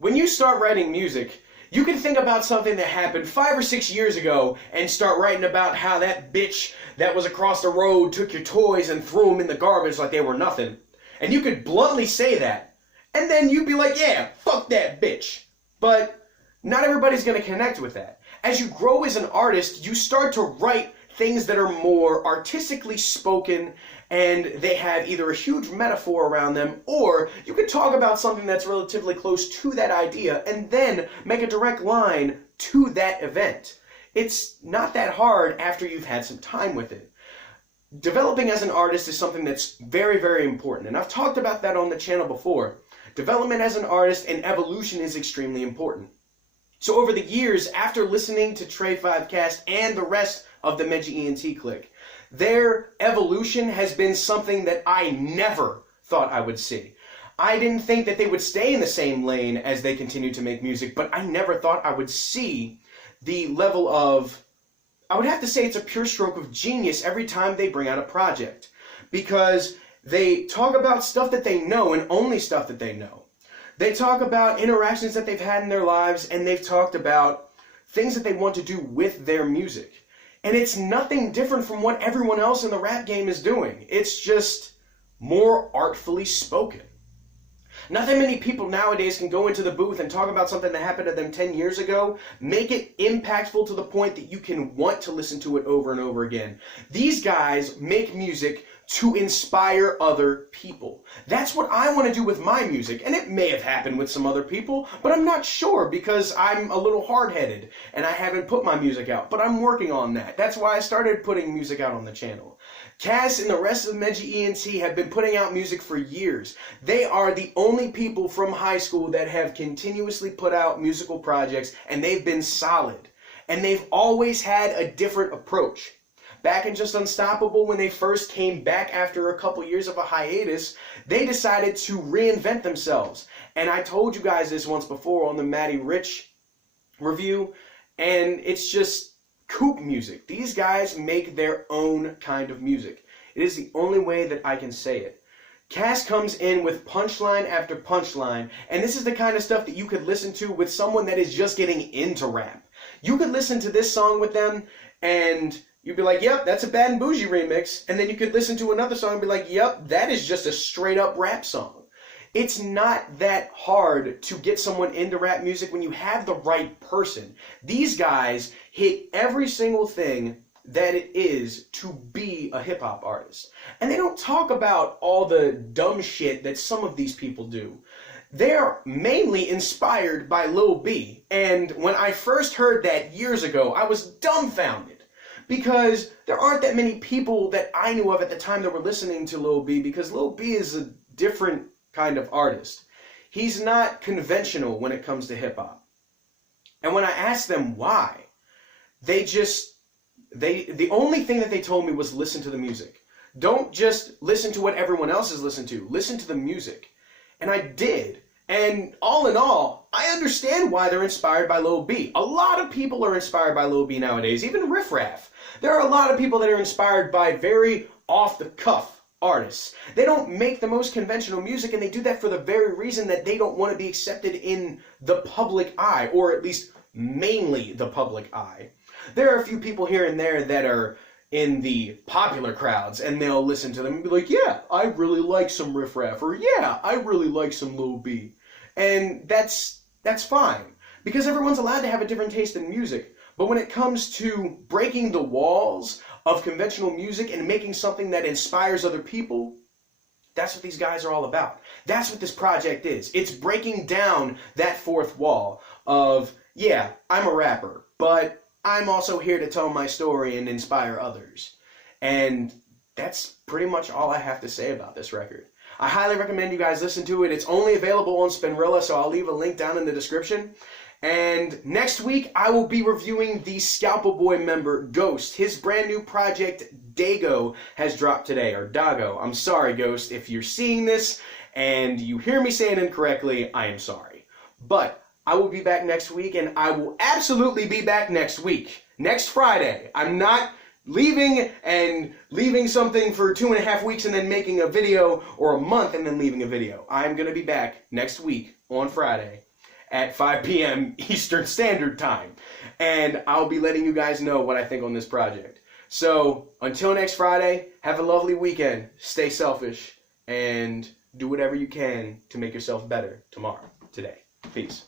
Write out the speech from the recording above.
When you start writing music, you can think about something that happened 5 or 6 years ago and start writing about how that bitch that was across the road took your toys and threw them in the garbage like they were nothing. And you could bluntly say that. And then you'd be like, yeah, fuck that bitch. But not everybody's going to connect with that. As you grow as an artist, you start to write things that are more artistically spoken, and they have either a huge metaphor around them, or you could talk about something that's relatively close to that idea and then make a direct line to that event. It's not that hard after you've had some time with it. Developing as an artist is something that's very, very important, and I've talked about that on the channel before. Development as an artist and evolution is extremely important. So over the years, after listening to TRE5CAST and the rest of the Meji ENT clique, their evolution has been something that I never thought I would see. I didn't think that they would stay in the same lane as they continue to make music, but I never thought I would see the level of, I would have to say it's a pure stroke of genius every time they bring out a project. Because they talk about stuff that they know and only stuff that they know. They talk about interactions that they've had in their lives, and they've talked about things that they want to do with their music. And it's nothing different from what everyone else in the rap game is doing. It's just more artfully spoken. Not that many people nowadays can go into the booth and talk about something that happened to them 10 years ago, make it impactful to the point that you can want to listen to it over and over again. These guys make music to inspire other people. That's what I want to do with my music, and it may have happened with some other people, but I'm not sure because I'm a little hard-headed and I haven't put my music out, but I'm working on that. That's why I started putting music out on the channel. Cass and the rest of Meji ENT have been putting out music for years. They are the only people from high school that have continuously put out musical projects, and they've been solid. And they've always had a different approach. Back in Just Unstoppable, when they first came back after a couple years of a hiatus, they decided to reinvent themselves. And I told you guys this once before on the Matty Rich review, and it's just coupe music. These guys make their own kind of music. It is the only way that I can say it. Cass comes in with punchline after punchline, and this is the kind of stuff that you could listen to with someone that is just getting into rap. You could listen to this song with them, and you'd be like, yep, that's a Bad and Bougie remix. And then you could listen to another song and be like, yep, that is just a straight up rap song. It's not that hard to get someone into rap music when you have the right person. These guys hit every single thing that it is to be a hip hop artist. And they don't talk about all the dumb shit that some of these people do. They're mainly inspired by Lil B. And when I first heard that years ago, I was dumbfounded. Because there aren't that many people that I knew of at the time that were listening to Lil B, because Lil B is a different kind of artist. He's not conventional when it comes to hip-hop. And when I asked them why, the only thing that they told me was listen to the music. Don't just listen to what everyone else is listening to. Listen to the music. And I did. And all in all, I understand why they're inspired by Lil B. A lot of people are inspired by Lil B nowadays, even Riff Raff. There are a lot of people that are inspired by very off-the-cuff artists. They don't make the most conventional music, and they do that for the very reason that they don't want to be accepted in the public eye, or at least mainly the public eye. There are a few people here and there that are in the popular crowds, and they'll listen to them and be like, yeah, I really like some Riff Raff, or yeah, I really like some Lil B. And that's fine, because everyone's allowed to have a different taste in music. But when it comes to breaking the walls of conventional music and making something that inspires other people, that's what these guys are all about. That's what this project is. It's breaking down that fourth wall of, yeah, I'm a rapper, but I'm also here to tell my story and inspire others. And that's pretty much all I have to say about this record. I highly recommend you guys listen to it. It's only available on Spinrilla, so I'll leave a link down in the description. And next week, I will be reviewing the Scalpel Boy member, Ghost. His brand new project, Dago, has dropped today, or Dago. I'm sorry, Ghost. If you're seeing this and you hear me say it incorrectly, I am sorry. But I will be back next week, and I will absolutely be back next week. Next Friday. I'm not leaving something for 2.5 weeks and then making a video, or a month and then leaving a video. I'm going to be back next week on Friday. at 5 p.m. Eastern Standard Time. And I'll be letting you guys know what I think on this project. So until next Friday, have a lovely weekend. Stay selfish and do whatever you can to make yourself better today. Peace.